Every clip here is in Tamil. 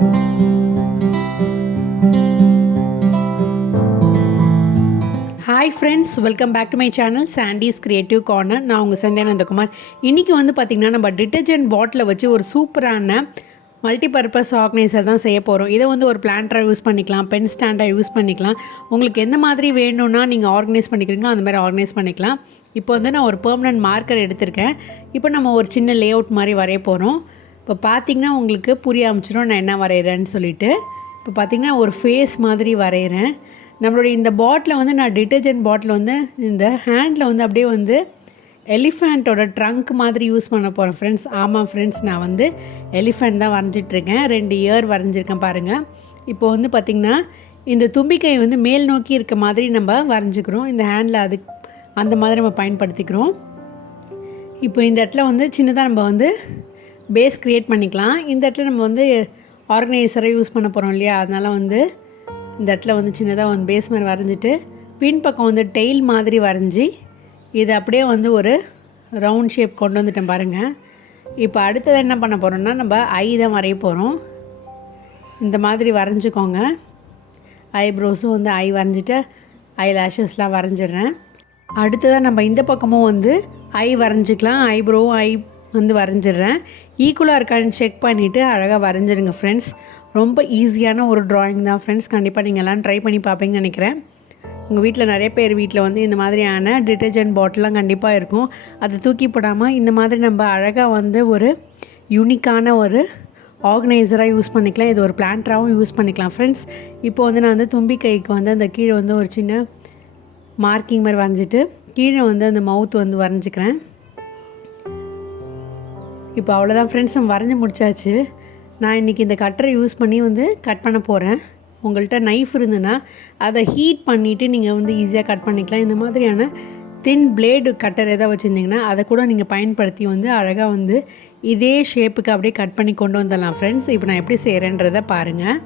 Hi friends, welcome back to my channel Sandy's creative corner. நான் உங்கள் சந்தியானந்தகுமார். இன்றைக்கி பார்த்திங்கன்னா நம்ம டிட்டர்ஜென்ட் பாட்டிலை வச்சு ஒரு சூப்பரான மல்டிபர்பஸ் ஆர்கனைசர் தான் செய்ய போகிறோம். இதை ஒரு பிளான்டராக யூஸ் பண்ணிக்கலாம், பென் ஸ்டாண்டாக யூஸ் பண்ணிக்கலாம். உங்களுக்கு எந்த மாதிரி வேணும்னா நீங்கள் ஆர்கனைஸ் பண்ணிக்கிறீங்களோ அந்த மாதிரி ஆர்கனைஸ் பண்ணிக்கலாம். இப்போ நான் ஒரு பெர்மனன்ட் மார்க்கர் எடுத்திருக்கேன். இப்போ நம்ம ஒரு சின்ன லே அவுட் மாதிரி வரைய போகிறோம். இப்போ பார்த்திங்கன்னா உங்களுக்கு புரிய ஆரம்பிச்சிடும் நான் என்ன வரைகிறேன்னு சொல்லிட்டு. இப்போ பார்த்திங்கன்னா ஒரு ஃபேஸ் மாதிரி வரைகிறேன். நம்மளுடைய இந்த பாட்டில் நான் டிட்டர்ஜென்ட் பாட்டில் இந்த ஹேண்டில் அப்படியே எலிஃபண்ட்டோட ட்ரங்க் மாதிரி யூஸ் பண்ண போகிறேன் ஃப்ரெண்ட்ஸ். ஆமாம் ஃப்ரெண்ட்ஸ், நான் எலிஃபண்ட் தான் வரைஞ்சிட்ருக்கேன். 2 இயர் வரைஞ்சிருக்கேன் பாருங்கள். இப்போ பார்த்திங்கன்னா இந்த தும்பிக்கை மேல் நோக்கி இருக்க மாதிரி நம்ம வரைஞ்சிக்கிறோம். இந்த ஹேண்டில் அந்த மாதிரி நம்ம பயன்படுத்திக்கிறோம். இப்போ இந்த இடத்துல சின்னதாக நம்ம பேஸ் க்ரியேட் பண்ணிக்கலாம். இந்த இடத்துல நம்ம ஆர்கனைசரை யூஸ் பண்ண போகிறோம் இல்லையா, அதனால் இந்த இடத்துல சின்னதாக பேஸ் மாதிரி வரைஞ்சிட்டு பின்பக்கம் டெய்ல் மாதிரி வரைஞ்சி இதை அப்படியே ஒரு ரவுண்ட் ஷேப் கொண்டு வந்துட்டேன் பாருங்கள். இப்போ அடுத்தது என்ன பண்ண போகிறோம்னா நம்ம ஐ தான் வரைய போகிறோம். இந்த மாதிரி வரைஞ்சிக்கோங்க. ஐப்ரோஸும் ஐ வரைஞ்சிட்டு ஐ லேஷஸ்லாம் வரைஞ்சிடுறேன். அடுத்ததாக நம்ம இந்த பக்கமும் ஐ வரைஞ்சிக்கலாம். ஐப்ரோவும் ஐ வரைஞ்சிடுறேன். ஈக்குவலாக இருக்கான்னு செக் பண்ணிவிட்டு அழகாக வரைஞ்சிடுங்க ஃப்ரெண்ட்ஸ். ரொம்ப ஈஸியான ஒரு ட்ராயிங் தான் ஃப்ரெண்ட்ஸ். கண்டிப்பாக நீங்கள் எல்லாம் ட்ரை பண்ணி பார்ப்பீங்கன்னு நினைக்கிறேன். உங்கள் வீட்டில் நிறைய பேர் வீட்டில் இந்த மாதிரியான டிட்டர்ஜென்ட் பாட்டிலாம் கண்டிப்பாக இருக்கும். அதை தூக்கி போடாமல் இந்த மாதிரி நம்ம அழகாக ஒரு யூனிக்கான ஒரு ஆர்கனைசராக யூஸ் பண்ணிக்கலாம். இது ஒரு பிளான்டராகவும் யூஸ் பண்ணிக்கலாம் ஃப்ரெண்ட்ஸ். இப்போ நான் தும்பிக்கைக்கு அந்த கீழே ஒரு சின்ன மார்க்கிங் மாதிரி வரைஞ்சிட்டு கீழே அந்த மவுத் வரைஞ்சிக்கிறேன். இப்போ அவ்வளோதான் ஃப்ரெண்ட்ஸ், நம்ம வரைஞ்சி முடிச்சாச்சு. நான் இன்றைக்கி இந்த கட்டரை யூஸ் பண்ணி கட் பண்ண போகிறேன். உங்கள்கிட்ட நைஃப் இருந்துன்னா அதை ஹீட் பண்ணிவிட்டு நீங்கள் ஈஸியாக கட் பண்ணிக்கலாம். இந்த மாதிரியான தின் பிளேடு கட்டர் எதாவது வச்சுருந்திங்கன்னா அதை கூட நீங்கள் பயன்படுத்தி அழகாக இதே ஷேப்புக்கு அப்படியே கட் பண்ணி கொண்டு வந்துடலாம் ஃப்ரெண்ட்ஸ். இப்போ நான் எப்படி செய்கிறேன்றதை பாருங்கள்.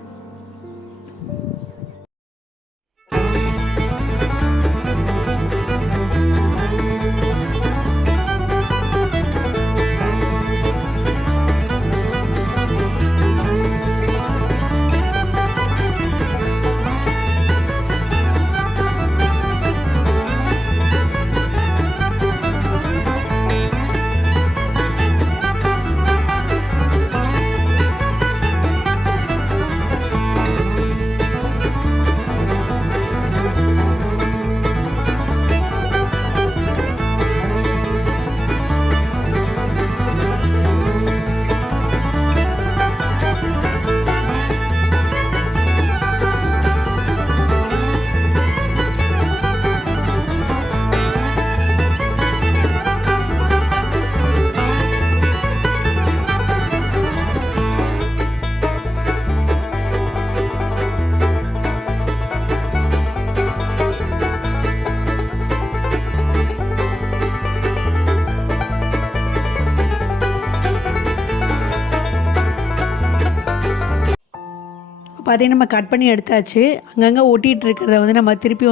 பார்த்திங்கன்னா நம்ம கட் பண்ணி எடுத்தாச்சு. அங்கங்கே ஒட்டிகிட்டு இருக்கிறத நம்ம திருப்பி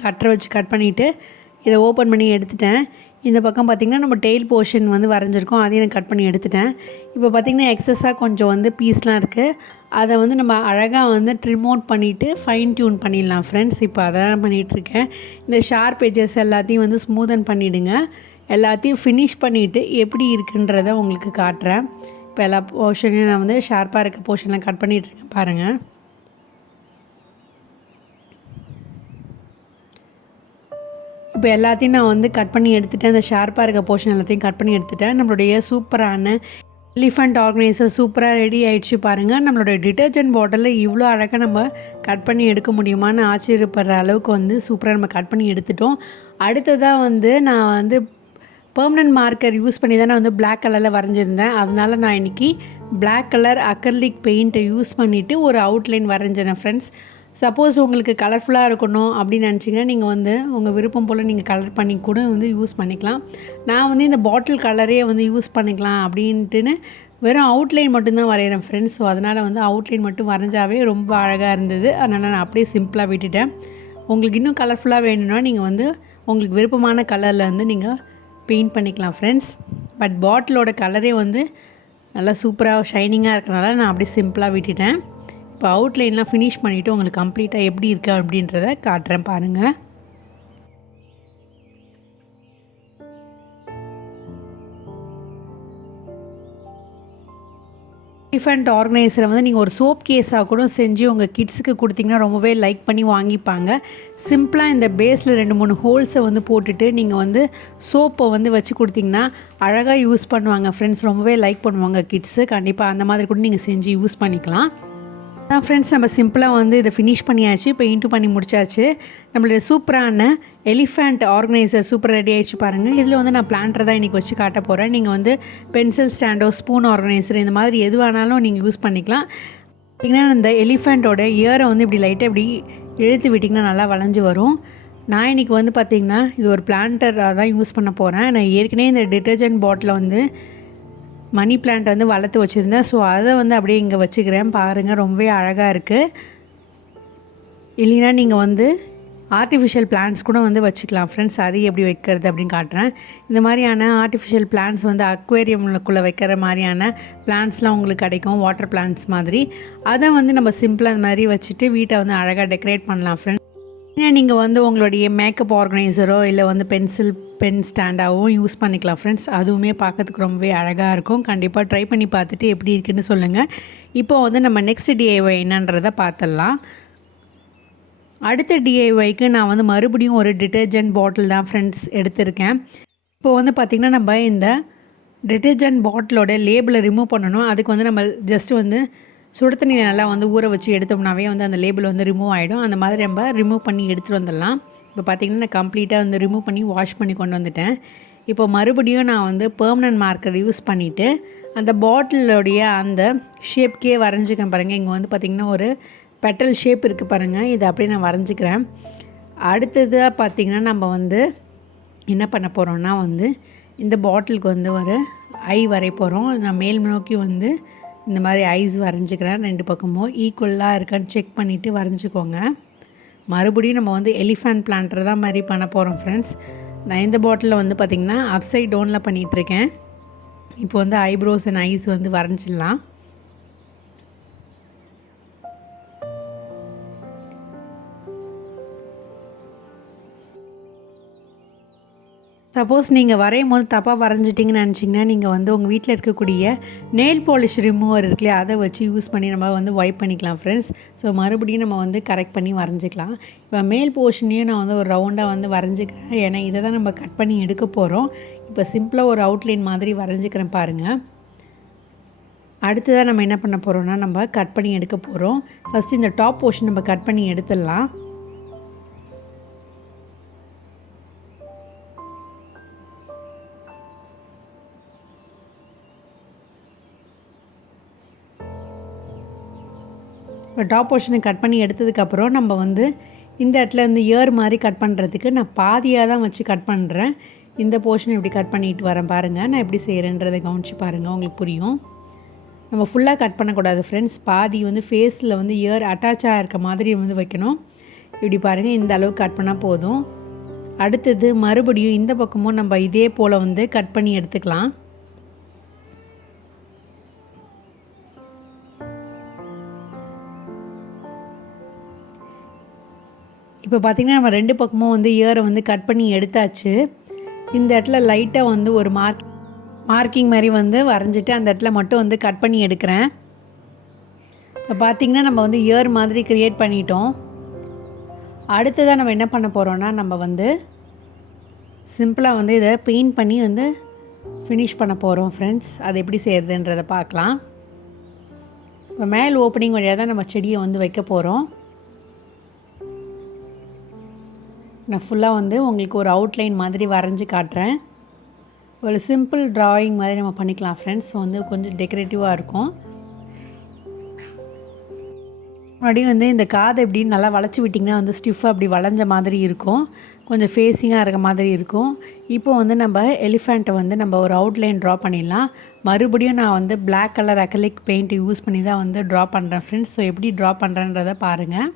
கட்டரை வச்சு கட் பண்ணிவிட்டு இதை ஓப்பன் பண்ணி எடுத்துட்டேன். இந்த பக்கம் பார்த்திங்கன்னா நம்ம டெய்ல் போர்ஷன் வரைஞ்சிருக்கோம், அதையும் நான் கட் பண்ணி எடுத்துட்டேன். இப்போ பார்த்திங்கன்னா எக்ஸஸாக கொஞ்சம் பீஸ்லாம் இருக்குது. அதை நம்ம அழகாக ட்ரிம் அவுட் பண்ணிவிட்டு ஃபைன் டியூன் பண்ணிடலாம் ஃப்ரெண்ட்ஸ். இப்போ அதான் பண்ணிகிட்ருக்கேன். இந்த ஷார்ப் எஜஸ் எல்லாத்தையும் ஸ்மூதன் பண்ணிவிடுங்க. எல்லாத்தையும் ஃபினிஷ் பண்ணிவிட்டு எப்படி இருக்குன்றதை உங்களுக்கு காட்டுறேன். இப்போ எல்லா போர்ஷனையும் நான் ஷார்ப்பாக இருக்க போர்ஷன்லாம் கட் பண்ணிகிட்ருக்கேன் பாருங்கள். இப்போ எல்லாத்தையும் நான் கட் பண்ணி எடுத்துகிட்டேன். அந்த ஷார்ப்பாக இருக்க போர்ஷன் எல்லாத்தையும் கட் பண்ணி எடுத்துட்டேன். நம்மளுடைய சூப்பரான எலிஃபண்ட் ஆர்கனைசர் சூப்பராக ரெடி ஆகிடுச்சு பாருங்கள். நம்மளுடைய டிட்டர்ஜென்ட் பாட்டிலில் இவ்வளோ அழகாக நம்ம கட் பண்ணி எடுக்க முடியுமான்னு ஆச்சரியப்படுற அளவுக்கு சூப்பராக நம்ம கட் பண்ணி எடுத்துட்டோம். அடுத்ததாக நான் பெர்மனன்ட் மார்க்கர் யூஸ் பண்ணி தான் நான் பிளாக் கலரில் வரைஞ்சிருந்தேன். அதனால் நான் இன்றைக்கி பிளாக் கலர் அக்ரிலிக் பெயிண்ட்டை யூஸ் பண்ணிவிட்டு ஒரு அவுட்லைன் வரைஞ்சினேன் ஃப்ரெண்ட்ஸ். சப்போஸ் உங்களுக்கு கலர்ஃபுல்லாக இருக்கணும் அப்படின்னு நினச்சிங்கன்னா நீங்கள் உங்கள் விருப்பம் போல் நீங்கள் கலர் பண்ணி கூட யூஸ் பண்ணிக்கலாம். நான் இந்த பாட்டில் கலரே யூஸ் பண்ணிக்கலாம் அப்படின்ட்டுன்னு வெறும் அவுட்லைன் மட்டும்தான் வரைகிறேன் ஃப்ரெண்ட்ஸ். ஸோ அதனால் அவுட்லைன் மட்டும் வரைஞ்சாவே ரொம்ப அழகாக இருந்தது. அதனால் நான் அப்படியே சிம்பிளாக விட்டுட்டேன். உங்களுக்கு இன்னும் கலர்ஃபுல்லாக வேணும்னா நீங்கள் உங்களுக்கு விருப்பமான கலரில் நீங்கள் பெயிண்ட் பண்ணிக்கலாம் ஃப்ரெண்ட்ஸ். பட் பாட்டிலோட கலரே நல்லா சூப்பராக ஷைனிங்காக இருக்கனால நான் அப்படியே சிம்பிளாக விட்டுட்டேன். இப்போ அவுட்லைன்லாம் ஃபினிஷ் பண்ணிவிட்டு உங்களுக்கு கம்ப்ளீட்டாக எப்படி இருக்குது அப்படின்றத காட்டுறேன் பாருங்கள். எலிஃபண்ட் ஆர்கனைசரை வந்து நீங்கள் ஒரு சோப் கேஸாக கூட செஞ்சு உங்கள் கிட்ஸுக்கு கொடுத்தீங்கன்னா ரொம்பவே லைக் பண்ணி வாங்கிப்பாங்க. சிம்பிளாக இந்த பேஸில் 2-3 ஹோல்ஸை வந்து போட்டுட்டு நீங்கள் வந்து சோப்பை வந்து வச்சு கொடுத்தீங்கன்னா அழகாக யூஸ் பண்ணுவாங்க ஃப்ரெண்ட்ஸ். ரொம்பவே லைக் பண்ணுவாங்க கிட்ஸு. கண்டிப்பாக அந்த மாதிரி கூட நீங்கள் செஞ்சு யூஸ் பண்ணிக்கலாம். ஃப்ரெண்ட்ஸ் நம்ம சிம்பிளாக வந்து இதை ஃபினிஷ் பண்ணியாச்சு. பெயிண்ட்டும் பண்ணி முடிச்சாச்சு. நம்மளுடைய சூப்பரான எலிஃபண்ட் ஆர்கனைசர் சூப்பராக ரெடி ஆகிடுச்சு பாருங்கள். இதில் வந்து நான் பிளான்டர் தான் இன்றைக்கி வச்சு காட்ட போகிறேன். நீங்கள் வந்து பென்சில் ஸ்டாண்டோ, ஸ்பூன் ஆர்கனைசர் இந்த மாதிரி எது வேணாலும் நீங்கள் யூஸ் பண்ணிக்கலாம். பார்த்திங்கன்னா இந்த எலிஃபண்ட்டோட இயரை வந்து இப்படி லைட்டாக இப்படி இழுத்து விட்டிங்கன்னா நல்லா வளைஞ்சு வரும். நான் இன்றைக்கி வந்து பார்த்திங்கன்னா இது ஒரு பிளான்டராக தான் யூஸ் பண்ண போகிறேன். நான் ஏற்கனவே இந்த டிட்டர்ஜென்ட் பாட்டில் வந்து மணி பிளான்ட் வந்து வளர்த்து வச்சுருந்தேன். ஸோ அதை வந்து அப்படியே இங்கே வச்சுக்கிறேன். பாருங்கள் ரொம்பவே அழகாக இருக்குது. இல்லைன்னா நீங்கள் வந்து ஆர்டிஃபிஷியல் பிளான்ட்ஸ் கூட வந்து வச்சுக்கலாம் ஃப்ரெண்ட்ஸ். அது எப்படி வைக்கிறது அப்படின்னு காட்டுறேன். இந்த மாதிரியான ஆர்டிஃபிஷியல் பிளான்ட்ஸ் வந்து அக்வேரியம்குள்ளே வைக்கிற மாதிரியான பிளான்ட்ஸ்லாம் உங்களுக்கு கிடைக்கும், வாட்டர் பிளான்ட்ஸ் மாதிரி. அதை வந்து நம்ம சிம்பிளாக இந்த மாதிரி வச்சுட்டு வீட்டை வந்து அழகாக டெக்கரேட் பண்ணலாம் ஃப்ரெண்ட்ஸ். ஏன்னா நீங்கள் வந்து உங்களுடைய மேக்கப் ஆர்கனைசரோ இல்லை வந்து பென் ஸ்டாண்டாகவும் யூஸ் பண்ணிக்கலாம் ஃப்ரெண்ட்ஸ். அதுவுமே பார்க்கறதுக்கு ரொம்பவே அழகாக இருக்கும். கண்டிப்பாக ட்ரை பண்ணி பார்த்துட்டு எப்படி இருக்குன்னு சொல்லுங்கள். இப்போ வந்து நம்ம நெக்ஸ்ட் டிஐஒய் என்னன்றதை பார்த்துடலாம். அடுத்த டிஐஒய்க்கு நான் வந்து மறுபடியும் ஒரு டிட்டர்ஜென்ட் பாட்டில் தான் ஃப்ரெண்ட்ஸ் எடுத்திருக்கேன். இப்போ வந்து பார்த்திங்கன்னா நம்ம இந்த டிட்டர்ஜென்ட் பாட்டிலோட லேபிளை ரிமூவ் பண்ணணும். அதுக்கு வந்து நம்ம ஜஸ்ட்டு வந்து சுடு தண்ணியில் நல்லா வந்து ஊற வச்சு எடுத்தோம்னாவே வந்து அந்த லேபிள் வந்து ரிமூவ் ஆகிடும். அந்த மாதிரி நம்ம ரிமூவ் பண்ணி எடுத்துகிட்டு வந்துடலாம். இப்போ பார்த்திங்கன்னா நான் கம்ப்ளீட்டாக வந்து ரிமூவ் பண்ணி வாஷ் பண்ணி கொண்டு வந்துட்டேன். இப்போ மறுபடியும் நான் வந்து பெர்மனன்ட் மார்க்கர் யூஸ் பண்ணிவிட்டு அந்த பாட்டிலோடைய அந்த ஷேப்கே வரைஞ்சிக்கிறேன் பாருங்கள். இங்கே வந்து பார்த்திங்கன்னா ஒரு பெட்டல் ஷேப் இருக்குது பாருங்கள். இதை அப்படியே நான் வரைஞ்சிக்கிறேன். அடுத்ததாக பார்த்திங்கன்னா நம்ம வந்து என்ன பண்ண போகிறோன்னா வந்து இந்த பாட்டிலுக்கு வந்து ஒரு ஐ வரைய போகிறோம். நான் மேல் நோக்கி வந்து இந்த மாதிரி ஐஸ் வரைஞ்சிக்கிறேன். 2 பக்கமும் ஈக்குவலாக இருக்கான்னு செக் பண்ணிவிட்டு வரைஞ்சிக்கோங்க. மறுபடியும் நம்ம வந்து எலிஃபண்ட் பிளான்டர் தான் மாதிரி பண்ண போகிறோம் ஃப்ரெண்ட்ஸ். நான் இந்த பாட்டிலில் வந்து பார்த்திங்கன்னா அப்சைட் டவுனில் பண்ணிகிட்ருக்கேன். இப்போ வந்து ஐப்ரோஸ் அண்ட் ஐஸ் வந்து வரைஞ்சிடலாம். சப்போஸ் நீங்கள் வரையும் போது தப்பாக வரைஞ்சிட்டிங்கன்னு நினச்சிங்கன்னா நீங்கள் வந்து உங்கள் வீட்டில் இருக்கக்கூடிய நெயில் பாலிஷ் ரிமூவர் இருக்குல்லையா, அதை வச்சு யூஸ் பண்ணி நம்ம வந்து வைப் பண்ணிக்கலாம் ஃப்ரெண்ட்ஸ். ஸோ மறுபடியும் நம்ம வந்து கரெக்ட் பண்ணி வரைஞ்சிக்கலாம். இப்போ மேல் போர்ஷனையும் நான் வந்து ஒரு ரவுண்டாக வந்து வரைஞ்சிக்கிறேன். ஏன்னா இதை தான் நம்ம கட் பண்ணி எடுக்க போகிறோம். இப்போ சிம்பிளாக ஒரு அவுட்லைன் மாதிரி வரைஞ்சிக்கிறேன் பாருங்கள். அடுத்ததாக நம்ம என்ன பண்ண போகிறோம்னா நம்ம கட் பண்ணி எடுக்க போகிறோம். ஃபஸ்ட்டு இந்த டாப் போர்ஷன் நம்ம கட் பண்ணி எடுத்துடலாம். இப்போ டாப் போர்ஷனை கட் பண்ணி எடுத்ததுக்கப்புறம் நம்ம வந்து இந்த இடத்துல இந்த இயர் மாதிரி கட் பண்ணுறதுக்கு நான் பாதியாக தான் வச்சு கட் பண்ணுறேன். இந்த போர்ஷனை இப்படி கட் பண்ணிட்டு வரேன் பாருங்கள். நான் எப்படி செய்கிறேன்றதை கவனித்து பாருங்கள், உங்களுக்கு புரியும். நம்ம ஃபுல்லாக கட் பண்ணக்கூடாது ஃப்ரெண்ட்ஸ். பாதி வந்து ஃபேஸில் வந்து இயர் அட்டாச் ஆகிருக்க மாதிரி வந்து வைக்கணும். இப்படி பாருங்கள், இந்த அளவுக்கு கட் பண்ணால் போதும். அடுத்தது மறுபடியும் இந்த பக்கமும் நம்ம இதே போல் வந்து கட் பண்ணி எடுத்துக்கலாம். இப்போ பார்த்திங்கன்னா நம்ம 2 பக்கமும் வந்து இயரை வந்து கட் பண்ணி எடுத்தாச்சு. இந்த இடத்துல லைட்டாக வந்து ஒரு மார்க்கிங் மாதிரி வந்து வரைஞ்சிட்டு அந்த இடத்துல மட்டும் வந்து கட் பண்ணி எடுக்கிறேன். இப்போ பார்த்திங்கன்னா நம்ம வந்து இயர் மாதிரி க்ரியேட் பண்ணிட்டோம். அடுத்ததாக நம்ம என்ன பண்ண போகிறோன்னா நம்ம வந்து சிம்பிளாக வந்து இதை பெயிண்ட் பண்ணி வந்து ஃபினிஷ் பண்ண போகிறோம் ஃப்ரெண்ட்ஸ். அது எப்படி செய்கிறதுன்றதை பார்க்கலாம். இப்போ மேல் ஓப்பனிங் வழியாக தான் நம்ம செடியை வந்து வைக்க போகிறோம். நான் ஃபுல்லாக வந்து உங்களுக்கு ஒரு அவுட்லைன் மாதிரி வரைஞ்சி காட்டுறேன். ஒரு சிம்பிள் ட்ராயிங் மாதிரி நம்ம பண்ணிக்கலாம் ஃப்ரெண்ட்ஸ். வந்து கொஞ்சம் டெக்கரேட்டிவாக இருக்கும். முன்னாடி வந்து இந்த காதை இப்படி நல்லா வளைச்சி விட்டிங்கன்னா வந்து ஸ்டிஃபாக அப்படி வளைஞ்ச மாதிரி இருக்கும். கொஞ்சம் ஃபேஸிங்காக இருக்க மாதிரி இருக்கும். இப்போ வந்து நம்ம எலிஃபண்ட்டை வந்து நம்ம ஒரு அவுட்லைன் ட்ரா பண்ணிடலாம். மறுபடியும் நான் வந்து black colour acrylic paint use பண்ணி தான் வந்து ட்ரா பண்ணுறேன் ஃப்ரெண்ட்ஸ். ஸோ எப்படி ட்ரா பண்ணுறேன்றதை பாருங்கள்.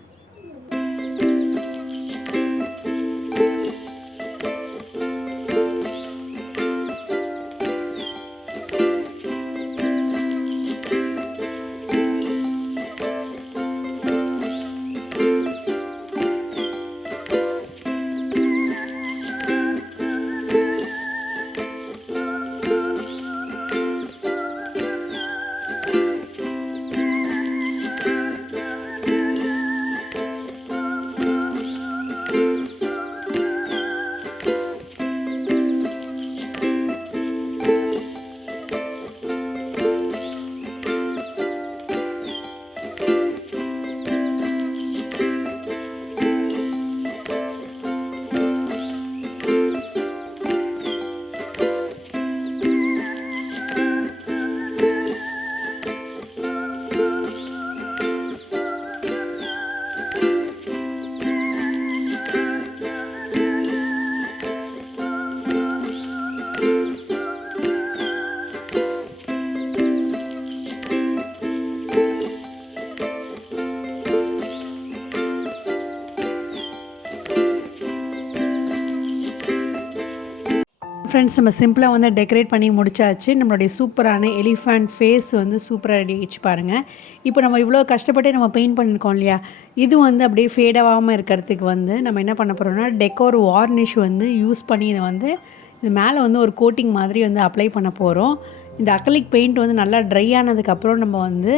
ஃப்ரெண்ட்ஸ் நம்ம சிம்பிளாக வந்து டெக்கரேட் பண்ணி முடிச்சாச்சு. நம்மளுடைய சூப்பரான எலிஃபண்ட் ஃபேஸ் வந்து சூப்பராக ரெடி ஆகிடுச்சு பாருங்கள். இப்போ நம்ம இவ்வளோ கஷ்டப்பட்டு நம்ம பெயிண்ட் பண்ணியிருக்கோம் இல்லையா, இது வந்து அப்படியே ஃபேட் ஆகாமல் இருக்கிறதுக்கு வந்து நம்ம என்ன பண்ண போகிறோம்னா டெக்கோர் வார்னிஷ் வந்து யூஸ் பண்ணி இதை வந்து இது மேலே வந்து ஒரு கோட்டிங் மாதிரி வந்து அப்ளை பண்ண போகிறோம். இந்த அக்ரிலிக் பெயிண்ட் வந்து நல்லா ட்ரை ஆனதுக்கப்புறம் நம்ம வந்து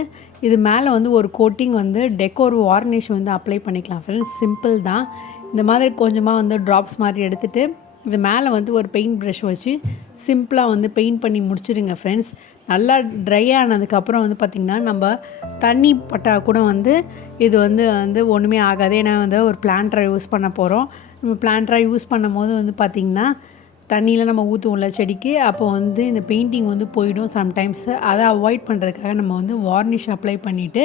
இது மேலே வந்து ஒரு கோட்டிங் வந்து டெக்கோர் வார்னிஷ் வந்து அப்ளை பண்ணிக்கலாம் ஃப்ரெண்ட்ஸ். சிம்பிள் தான். இந்த மாதிரி கொஞ்சமாக வந்து ட்ராப்ஸ் மாதிரி எடுத்துகிட்டு இது மேலே வந்து ஒரு பெயிண்ட் ப்ரஷ் வச்சு சிம்பிளாக வந்து பெயிண்ட் பண்ணி முடிச்சிடுங்க ஃப்ரெண்ட்ஸ். நல்லா ட்ரை ஆனதுக்கப்புறம் வந்து பார்த்திங்கன்னா நம்ம தண்ணி பட்டால் கூட வந்து இது வந்து ஒன்றுமே ஆகாது. ஏன்னா வந்து ஒரு பிளான்டரை யூஸ் பண்ண போகிறோம். நம்ம பிளான்டரை யூஸ் பண்ணும் போது வந்து பார்த்திங்கன்னா தண்ணியில் நம்ம ஊற்றுவோம்ல செடிக்கு, அப்போ வந்து இந்த பெயிண்டிங் வந்து போயிடும் சம்டைம்ஸ். அதை அவாய்ட் பண்ணுறதுக்காக நம்ம வந்து வார்னிஷ் அப்ளை பண்ணிவிட்டு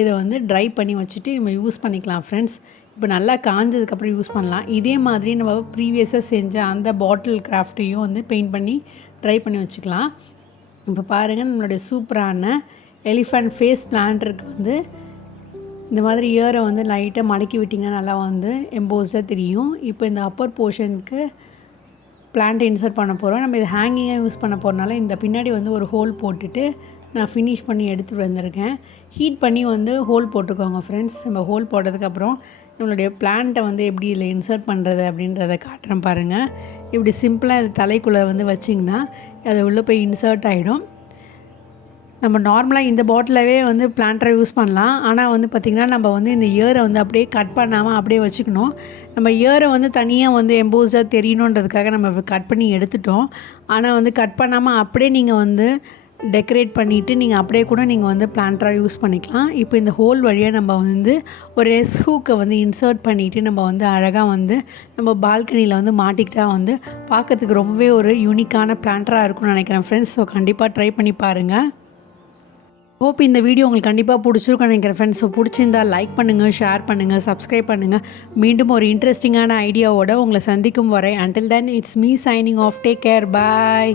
இதை வந்து ட்ரை பண்ணி வச்சுட்டு நம்ம யூஸ் பண்ணிக்கலாம் ஃப்ரெண்ட்ஸ். இப்போ நல்லா காஞ்சதுக்கப்புறம் யூஸ் பண்ணலாம். இதே மாதிரி நம்ம ப்ரீவியஸாக செஞ்ச அந்த பாட்டில் கிராஃப்ட்டையும் வந்து பெயிண்ட் பண்ணி ட்ரை பண்ணி வச்சுக்கலாம். இப்போ பாருங்கள், நம்மளுடைய சூப்பரான எலிஃபண்ட் ஃபேஸ் பிளான்டருக்கு வந்து இந்த மாதிரி இயரை வந்து லைட்டாக மடக்கி விட்டிங்கன்னா நல்லா வந்து எம்போஸாக தெரியும். இப்போ இந்த அப்பர் போர்ஷனுக்கு பிளான்ட்டை இன்சர்ட் பண்ண போகிறோம். நம்ம இது ஹேங்கிங்காக யூஸ் பண்ண போகிறனால இந்த பின்னாடி வந்து ஒரு ஹோல் போட்டுட்டு நான் ஃபினிஷ் பண்ணி எடுத்துகிட்டு வந்திருக்கேன். ஹீட் பண்ணி வந்து ஹோல் போட்டுக்கோங்க ஃப்ரெண்ட்ஸ். நம்ம ஹோல் போட்டதுக்கப்புறம் நம்மளுடைய பிளான்ட்டை வந்து எப்படி இதில் இன்சர்ட் பண்ணுறது அப்படின்றத காட்டுறேன் பாருங்கள். இப்படி சிம்பிளாக இது தலைக்குள்ளே வந்து வச்சிங்கன்னா அது உள்ளே போய் இன்சர்ட் ஆகிடும். நம்ம நார்மலாக இந்த பாட்டிலவே வந்து பிளான்டரை யூஸ் பண்ணலாம். ஆனால் வந்து பார்த்திங்கன்னா நம்ம வந்து இந்த இயரை வந்து அப்படியே கட் பண்ணாமல் அப்படியே வச்சுக்கணும். நம்ம இயரை வந்து தனியாக வந்து எம்போஸாக தெரியணுன்றதுக்காக நம்ம கட் பண்ணி எடுத்துட்டோம். ஆனால் வந்து கட் பண்ணாமல் அப்படியே நீங்கள் வந்து டெக்கரேட் பண்ணிவிட்டு நீங்கள் அப்படியே கூட நீங்கள் வந்து பிளான்டராக யூஸ் பண்ணிக்கலாம். இப்போ இந்த ஹோல் வழியாக நம்ம வந்து ஒரு ஹூக்கை வந்து இன்சர்ட் பண்ணிவிட்டு நம்ம வந்து அழகாக வந்து நம்ம பால்கனியில் வந்து மாட்டிக்கிட்டால் வந்து பார்க்கறதுக்கு ரொம்பவே ஒரு யூனிக்கான பிளான்டராக இருக்கும்னு நினைக்கிறேன் ஃப்ரெண்ட்ஸ். ஸோ கண்டிப்பாக ட்ரை பண்ணி பாருங்கள். ஹோப் இந்த வீடியோ உங்களுக்கு கண்டிப்பாக பிடிச்சிருக்குன்னு நினைக்கிறேன் ஃப்ரெண்ட்ஸ். ஸோ பிடிச்சிருந்தால் லைக் பண்ணுங்கள், ஷேர் பண்ணுங்கள், சப்ஸ்கிரைப் பண்ணுங்கள். மீண்டும் ஒரு இன்ட்ரெஸ்டிங்கான ஐடியாவோட உங்களை சந்திக்கும் வரை until then it's me signing off. Take care. Bye.